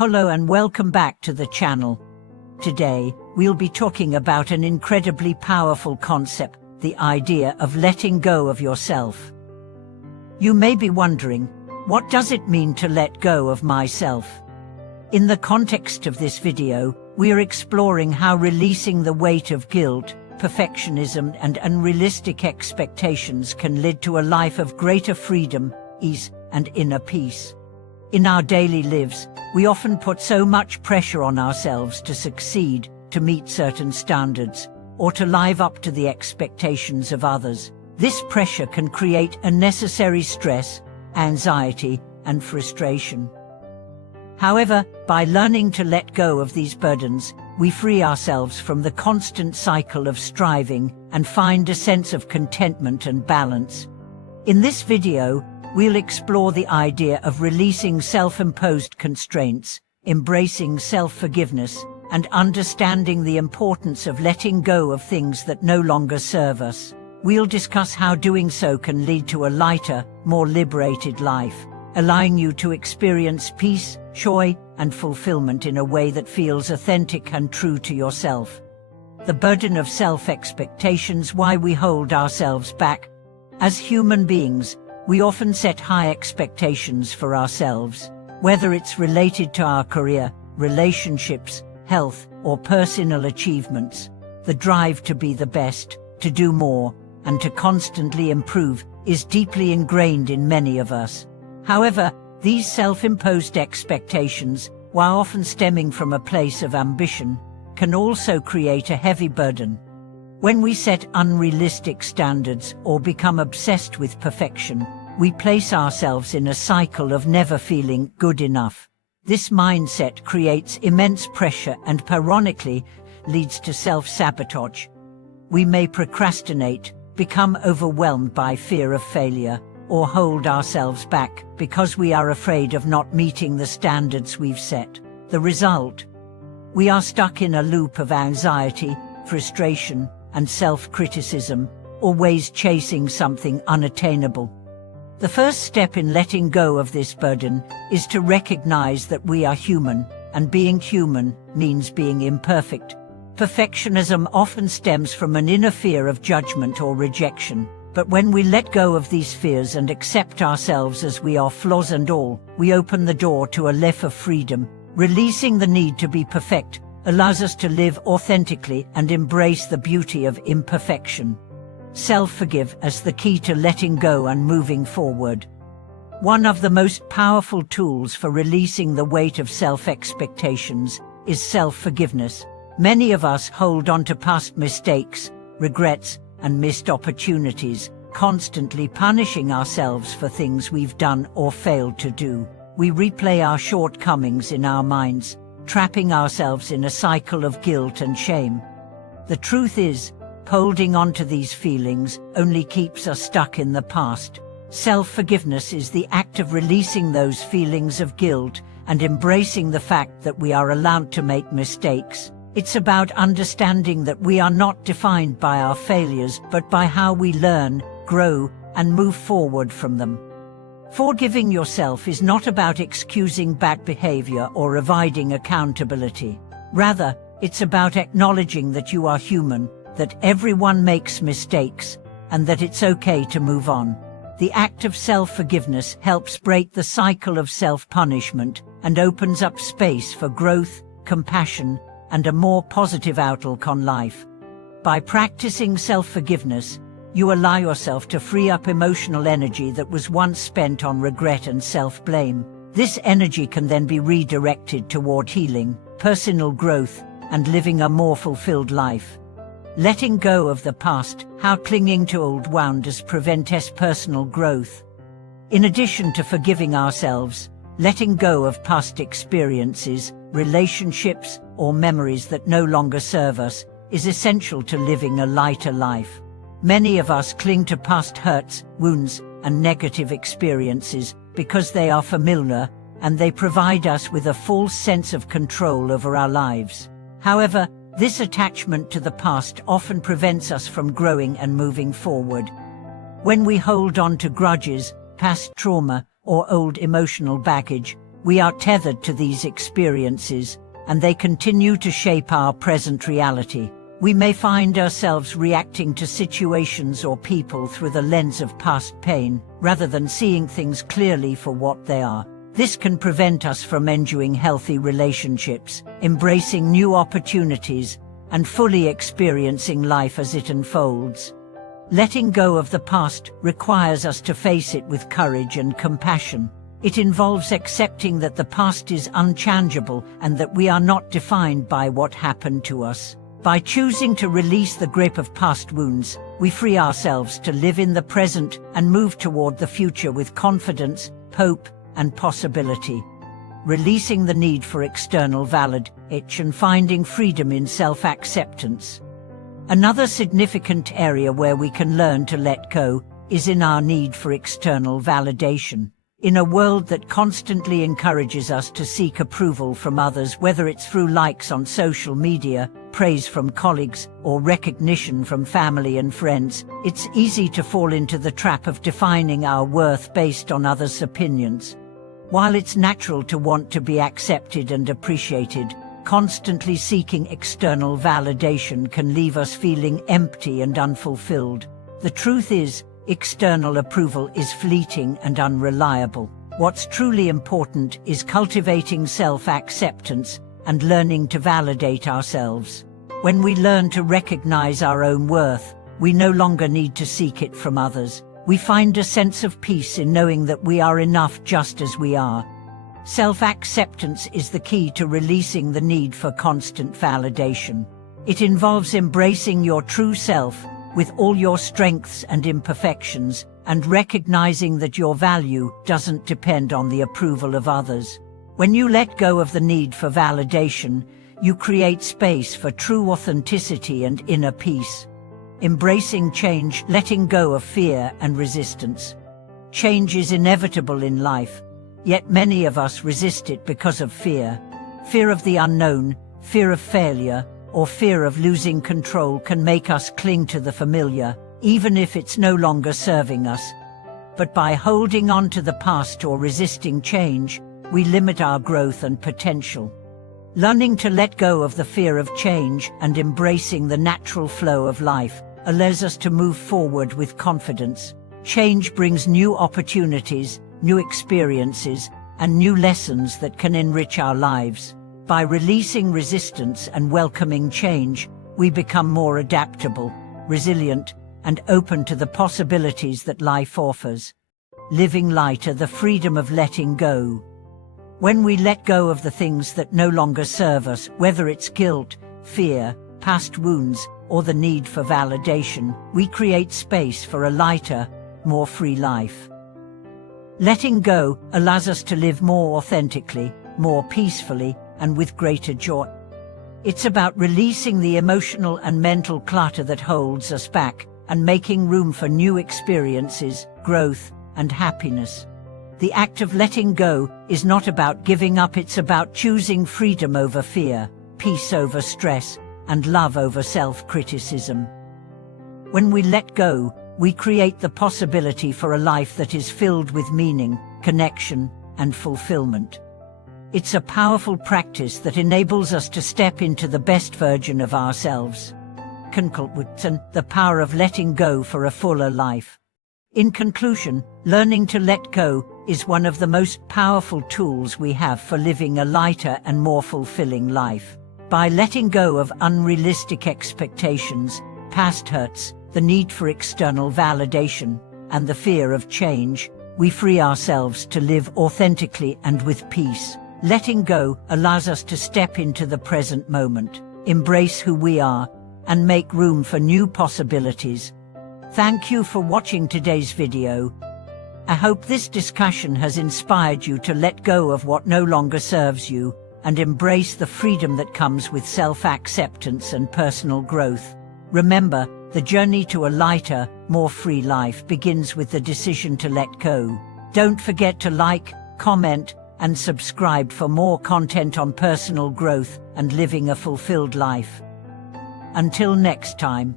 Hello and welcome back to the channel. Today, we'll be talking about an incredibly powerful concept, the idea of letting go of yourself. You may be wondering, what does it mean to let go of myself? In the context of this video, we are exploring how releasing the weight of guilt, perfectionism, and unrealistic expectations can lead to a life of greater freedom, ease, and inner peace. In our daily lives, we often put so much pressure on ourselves to succeed, to meet certain standards, or to live up to the expectations of others. This pressure can create unnecessary stress, anxiety, and frustration. However, by learning to let go of these burdens, we free ourselves from the constant cycle of striving and find a sense of contentment and balance. In this video, we'll explore the idea of releasing self-imposed constraints, embracing self-forgiveness, and understanding the importance of letting go of things that no longer serve us. We'll discuss how doing so can lead to a lighter, more liberated life, allowing you to experience peace, joy, and fulfillment in a way that feels authentic and true to yourself. The burden of self-expectations, why we hold ourselves back. As human beings, we often set high expectations for ourselves, whether it's related to our career, relationships, health, or personal achievements. The drive to be the best, to do more, and to constantly improve is deeply ingrained in many of us. However, these self-imposed expectations, while often stemming from a place of ambition, can also create a heavy burden. When we set unrealistic standards or become obsessed with perfection, we place ourselves in a cycle of never feeling good enough. This mindset creates immense pressure and, ironically, leads to self-sabotage. We may procrastinate, become overwhelmed by fear of failure, or hold ourselves back because we are afraid of not meeting the standards we've set. The result? We are stuck in a loop of anxiety, frustration, and self-criticism, always chasing something unattainable. The first step in letting go of this burden is to recognize that we are human, and being human means being imperfect. Perfectionism often stems from an inner fear of judgment or rejection, but when we let go of these fears and accept ourselves as we are, flaws and all, we open the door to a life of freedom. Releasing the need to be perfect allows us to live authentically and embrace the beauty of imperfection. Self-forgive as the key to letting go and moving forward. One of the most powerful tools for releasing the weight of self-expectations is self-forgiveness. Many of us hold on to past mistakes, regrets, and missed opportunities, constantly punishing ourselves for things we've done or failed to do. We replay our shortcomings in our minds, trapping ourselves in a cycle of guilt and shame. The truth is, holding on to these feelings only keeps us stuck in the past. Self-forgiveness is the act of releasing those feelings of guilt and embracing the fact that we are allowed to make mistakes. It's about understanding that we are not defined by our failures but by how we learn, grow, and move forward from them. Forgiving yourself is not about excusing bad behavior or avoiding accountability. Rather, it's about acknowledging that you are human, that everyone makes mistakes, and that it's okay to move on. The act of self-forgiveness helps break the cycle of self-punishment and opens up space for growth, compassion, and a more positive outlook on life. By practicing self-forgiveness, you allow yourself to free up emotional energy that was once spent on regret and self-blame. This energy can then be redirected toward healing, personal growth, and living a more fulfilled life. Letting go of the past, how clinging to old wounds prevents personal growth. In addition to forgiving ourselves, letting go of past experiences, relationships, or memories that no longer serve us is essential to living a lighter life. Many of us cling to past hurts, wounds, and negative experiences because they are familiar and they provide us with a false sense of control over our lives. However, this attachment to the past often prevents us from growing and moving forward. When we hold on to grudges, past trauma, or old emotional baggage, We are tethered to these experiences, and they continue to shape our present reality. We may find ourselves reacting to situations or people through the lens of past pain, rather than seeing things clearly for what they are. This can prevent us from enjoying healthy relationships, embracing new opportunities, and fully experiencing life as it unfolds. Letting go of the past requires us to face it with courage and compassion. It involves accepting that the past is unchangeable and that we are not defined by what happened to us. By choosing to release the grip of past wounds, we free ourselves to live in the present and move toward the future with confidence, hope, and possibility. Releasing the need for external validation and finding freedom in self-acceptance. Another significant area where we can learn to let go is in our need for external validation. In a world that constantly encourages us to seek approval from others, whether it's through likes on social media, praise from colleagues, or recognition from family and friends, it's easy to fall into the trap of defining our worth based on others' opinions. While it's natural to want to be accepted and appreciated, constantly seeking external validation can leave us feeling empty and unfulfilled. The truth is, external approval is fleeting and unreliable. What's truly important is cultivating self-acceptance and learning to validate ourselves. When we learn to recognize our own worth, we no longer need to seek it from others. We find a sense of peace in knowing that we are enough just as we are. Self-acceptance is the key to releasing the need for constant validation. It involves embracing your true self, with all your strengths and imperfections, and recognizing that your value doesn't depend on the approval of others. When you let go of the need for validation, you create space for true authenticity and inner peace. Embracing change, letting go of fear and resistance. Change is inevitable in life, yet many of us resist it because of fear. Fear of the unknown, fear of failure, or fear of losing control can make us cling to the familiar, even if it's no longer serving us. But by holding on to the past or resisting change, we limit our growth and potential. Learning to let go of the fear of change and embracing the natural flow of life allows us to move forward with confidence. Change brings new opportunities, new experiences, and new lessons that can enrich our lives. By releasing resistance and welcoming change, we become more adaptable, resilient, and open to the possibilities that life offers. Living lighter, the freedom of letting go. When we let go of the things that no longer serve us, whether it's guilt, fear, past wounds, or the need for validation, we create space for a lighter, more free life. Letting go allows us to live more authentically, more peacefully, and with greater joy. It's about releasing the emotional and mental clutter that holds us back and making room for new experiences, growth, and happiness. The act of letting go is not about giving up, it's about choosing freedom over fear, peace over stress, and love over self-criticism. When we let go, we create the possibility for a life that is filled with meaning, connection, and fulfillment. It's a powerful practice that enables us to step into the best version of ourselves. The power of letting go for a fuller life. In conclusion, learning to let go is one of the most powerful tools we have for living a lighter and more fulfilling life. By letting go of unrealistic expectations, past hurts, the need for external validation, and the fear of change, we free ourselves to live authentically and with peace. Letting go allows us to step into the present moment, embrace who we are, and make room for new possibilities. Thank you for watching today's video. I hope this discussion has inspired you to let go of what no longer serves you and embrace the freedom that comes with self-acceptance and personal growth. Remember, the journey to a lighter, more free life begins with the decision to let go. Don't forget to like, comment, and subscribe for more content on personal growth and living a fulfilled life. Until next time.